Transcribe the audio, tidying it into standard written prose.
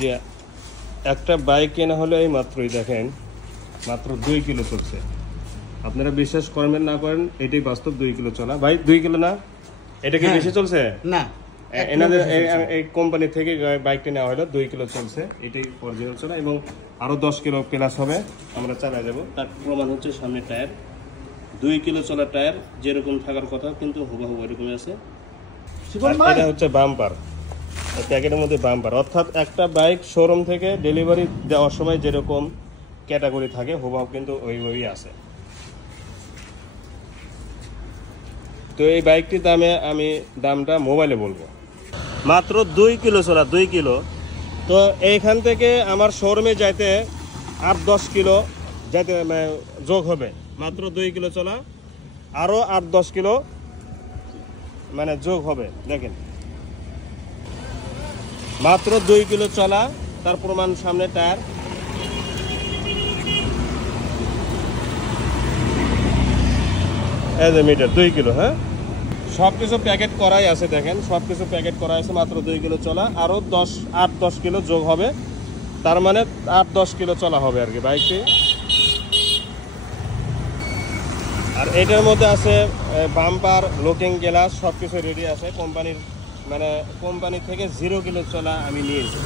যে একটা বাইক কেনা হলে এই মাত্রই দেখেন মাত্র 2 কিলো চলছে। আপনারা বিশ্বাস করবেন না করেন, এটাই বাস্তব। 2 কিলো চলা ভাই, 2 কিলো না, এটা কি বেশি চলছে না? এনাদের এই কোম্পানি থেকে বাইকটা নেওয়া হলো, 2 কিলো চলছে, এটাই অরিজিনাল চলা। এবং আরো 10 কিলো প্লাস হবে, আমরা চালিয়ে যাবো। তার প্রমাণ হচ্ছে সামনে টায়ার, 2 কিলো চলা টায়ার যেরকম থাকার কথা কিন্তু হুবহু এরকমই আছে। এটা হচ্ছে বাম্পার, প্যাকেটের মধ্যে বাম্পার, অর্থাৎ একটা বাইক শোরুম থেকে ডেলিভারি দেওয়ার সময় যেরকম ক্যাটাগরি থাকে হুবহু কিন্তু ওইভাবেই আছে। তো এই বাইকটির দামে আমি দামটা মোবাইলে বলবো। মাত্র 2 কিলো চলা, 2 কিলো। তো এইখান থেকে আমার শোরুমে যাইতে 8-10 কিলো যাইতে যোগ হবে। মাত্র 2 কিলো চলা, আরও 8-10 কিলো মানে যোগ হবে। দেখেন মাত্র 2 কিলো চলা, তার প্রমাণ সামনে টায়ার। এই যে মিটার 2 কিলো। হ্যাঁ, সব কিছু প্যাকেট করাই আছে, দেখেন সব কিছু প্যাকেট করা আছে। মাত্র 2 কিলো চলা, আরও 8-10 কিলো যোগ হবে, তার মানে 8-10 কিলো চলা হবে আর কি বাইকটি। আর এটার মধ্যে আছে বাম্পার, লুকিং গ্লাস, সব কিছু রেডি আছে কোম্পানির, মানে কোম্পানি থেকে 0 কিলো চলা আমি নিয়েছি।